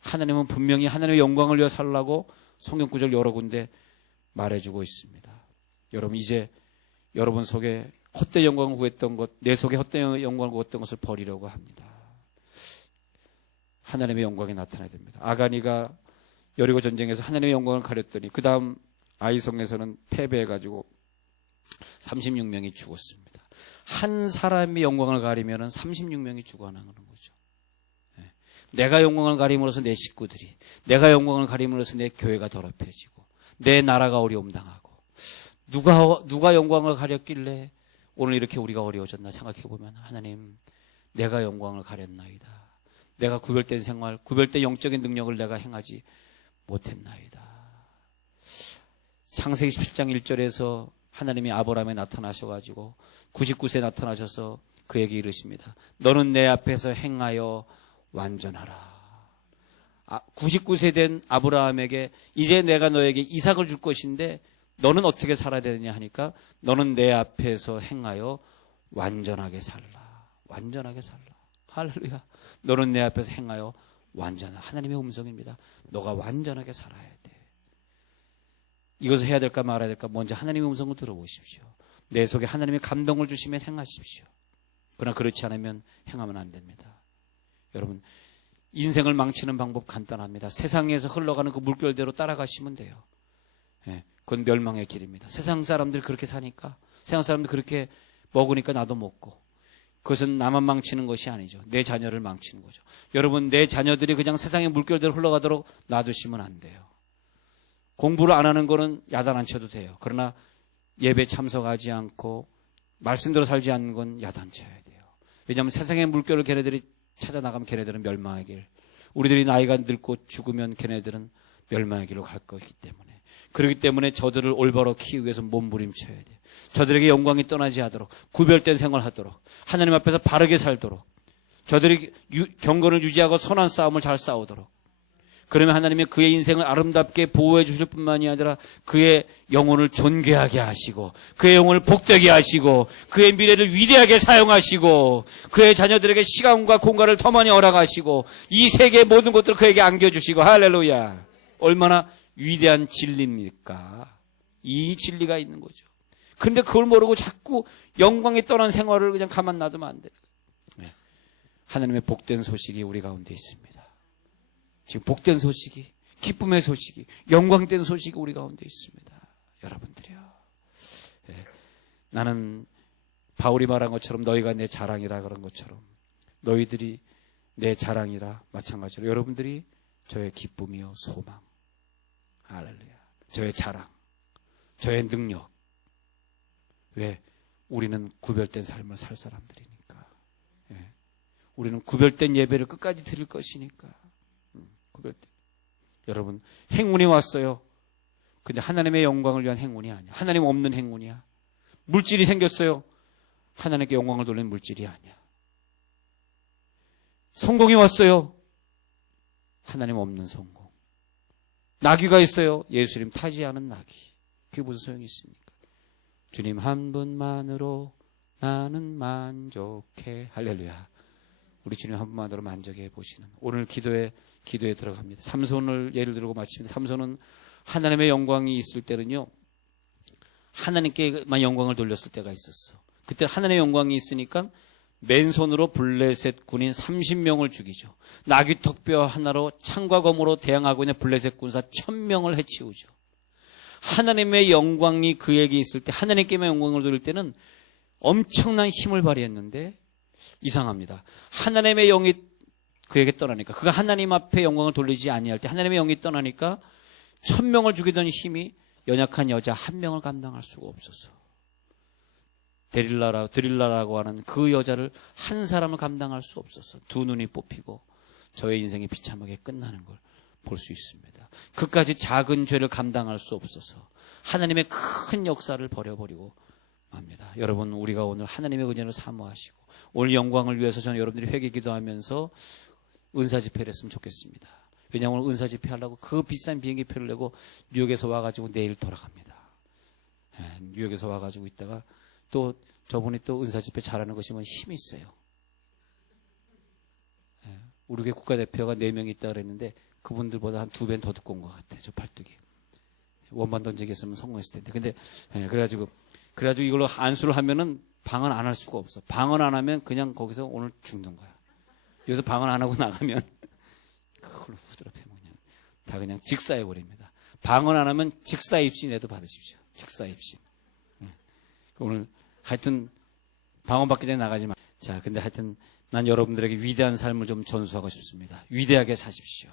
하나님은 분명히 하나님의 영광을 위해 살라고 성경 구절 여러 군데 말해주고 있습니다. 여러분 이제 여러분 속에 헛된 영광을 구했던 것, 내 속에 헛된 영광을 구했던 것을 버리려고 합니다. 하나님의 영광이 나타나야 됩니다. 아가니가 여리고 전쟁에서 하나님의 영광을 가렸더니 그 다음 아이성에서는 패배해가지고 36명이 죽었습니다. 한 사람이 영광을 가리면 36명이 죽어나가는 거죠. 내가 영광을 가림으로써 내 식구들이, 내가 영광을 가림으로써 내 교회가 더럽혀지고 내 나라가 어려움 당하고, 누가 영광을 가렸길래 오늘 이렇게 우리가 어려워졌나 생각해보면, 하나님 내가 영광을 가렸나이다. 내가 구별된 생활, 구별된 영적인 능력을 내가 행하지 못했나이다. 창세기 17장 1절에서 하나님이 아브라함에 나타나셔가지고 99세 나타나셔서 그에게 이르십니다. 너는 내 앞에서 행하여 완전하라. 99세 된 아브라함에게 이제 내가 너에게 이삭을 줄 것인데 너는 어떻게 살아야 되느냐 하니까 너는 내 앞에서 행하여 완전하게 살라. 완전하게 살라. 할렐루야. 너는 내 앞에서 행하여 하나님의 음성입니다. 너가 완전하게 살아야 돼. 이것을 해야 될까 말아야 될까 먼저 하나님의 음성을 들어보십시오. 내 속에 하나님의 감동을 주시면 행하십시오. 그러나 그렇지 않으면 행하면 안 됩니다. 여러분, 인생을 망치는 방법 간단합니다. 세상에서 흘러가는 그 물결대로 따라가시면 돼요. 예, 그건 멸망의 길입니다. 세상 사람들이 그렇게 사니까, 세상 사람들이 그렇게 먹으니까 나도 먹고, 그것은 나만 망치는 것이 아니죠. 내 자녀를 망치는 거죠. 여러분, 내 자녀들이 그냥 세상의 물결대로 흘러가도록 놔두시면 안 돼요. 공부를 안 하는 거는 야단 안 쳐도 돼요. 그러나 예배 참석하지 않고 말씀대로 살지 않는 건 야단 쳐야 돼요. 왜냐하면 세상의 물결을 걔네들이 찾아 나가면 걔네들은 멸망의 길. 우리들이 나이가 늙고 죽으면 걔네들은 멸망의 길로 갈 것이기 때문에. 그렇기 때문에 저들을 올바로 키우기 위해서 몸부림쳐야 돼요. 저들에게 영광이 떠나지 않도록, 구별된 생활하도록, 하나님 앞에서 바르게 살도록, 저들이 경건을 유지하고 선한 싸움을 잘 싸우도록. 그러면 하나님이 그의 인생을 아름답게 보호해 주실 뿐만이 아니라 그의 영혼을 존귀하게 하시고, 그의 영혼을 복되게 하시고, 그의 미래를 위대하게 사용하시고, 그의 자녀들에게 시간과 공간을 더 많이 허락하시고, 이 세계의 모든 것들을 그에게 안겨주시고, 할렐루야. 얼마나 위대한 진리입니까? 이 진리가 있는 거죠. 근데 그걸 모르고 자꾸 영광이 떠난 생활을 그냥 가만 놔두면 안 돼요. 네. 하나님의 복된 소식이 우리 가운데 있습니다. 지금 복된 소식이, 기쁨의 소식이, 영광된 소식이 우리 가운데 있습니다. 여러분들이요. 네. 나는 바울이 말한 것처럼 너희가 내 자랑이라 그런 것처럼 너희들이 내 자랑이라 마찬가지로 여러분들이 저의 기쁨이요 소망. 할렐루야. 저의 자랑, 저의 능력. 왜? 우리는 구별된 삶을 살 사람들이니까. 예. 우리는 구별된 예배를 끝까지 드릴 것이니까. 구별된. 여러분, 행운이 왔어요. 근데 하나님의 영광을 위한 행운이 아니야. 하나님 없는 행운이야. 물질이 생겼어요. 하나님께 영광을 돌리는 물질이 아니야. 성공이 왔어요. 하나님 없는 성공. 나귀가 있어요. 예수님 타지 않은 나귀. 그게 무슨 소용이 있습니까? 주님 한 분만으로 나는 만족해. 할렐루야. 우리 주님 한 분만으로 만족해 보시는 오늘 기도에 들어갑니다. 삼손을 예를 들고 마칩니다. 삼손은 하나님의 영광이 있을 때는요, 하나님께만 영광을 돌렸을 때가 있었어. 그때 하나님의 영광이 있으니까 맨손으로 블레셋 군인 30명을 죽이죠. 나귀 턱뼈 하나로 창과 검으로 대항하고 있는 블레셋 군사 1000명을 해치우죠. 하나님의 영광이 그에게 있을 때, 하나님께만 영광을 돌릴 때는 엄청난 힘을 발휘했는데 이상합니다. 하나님의 영이 그에게 떠나니까, 그가 하나님 앞에 영광을 돌리지 아니할 때 하나님의 영이 떠나니까 1000명을 죽이던 힘이 연약한 여자 1명을 감당할 수가 없었어. 드릴라라고 하는 그 여자를 한 사람을 감당할 수 없었어. 두 눈이 뽑히고 저의 인생이 비참하게 끝나는 걸 볼 수 있습니다. 그까지 작은 죄를 감당할 수 없어서 하나님의 큰 역사를 버려버리고 맙니다. 여러분, 우리가 오늘 하나님의 은혜를 사모하시고 오늘 영광을 위해서 저는 여러분들이 회개 기도하면서 은사 집회를 했으면 좋겠습니다. 왜냐하면 오늘 은사 집회 하려고 그 비싼 비행기표를 내고 뉴욕에서 와가지고 내일 돌아갑니다. 뉴욕에서 와가지고 있다가 또 저분이 또 은사 집회 잘하는 것이 뭐 힘이 있어요. 우리 교회 국가대표가 4명이 있다 그랬는데 그분들보다 한 2배는 더 두꺼운 것 같아요. 저 팔뚝이. 원반 던지기 했으면 성공했을 텐데. 근데 그래가지고 이걸로 안수를 하면은 방언 안 할 수가 없어. 방언 안 하면 그냥 거기서 오늘 죽는 거야. 여기서 방언 안 하고 나가면 그걸로 후드럽히면 다 그냥 직사해 버립니다. 방언 안 하면 직사 입신에도 받으십시오. 직사 입신. 오늘 하여튼 방언 받기 전에 나가지 마. 자, 근데 하여튼 난 여러분들에게 위대한 삶을 좀 전수하고 싶습니다. 위대하게 사십시오.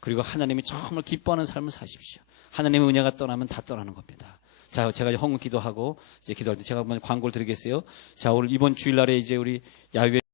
그리고 하나님이 정말 기뻐하는 삶을 사십시오. 하나님의 은혜가 떠나면 다 떠나는 겁니다. 자, 제가 이제 헌금 기도하고 이제 기도할 때 제가 한번 광고를 드리겠어요. 자, 오늘 이번 주일날에 이제 우리 야유회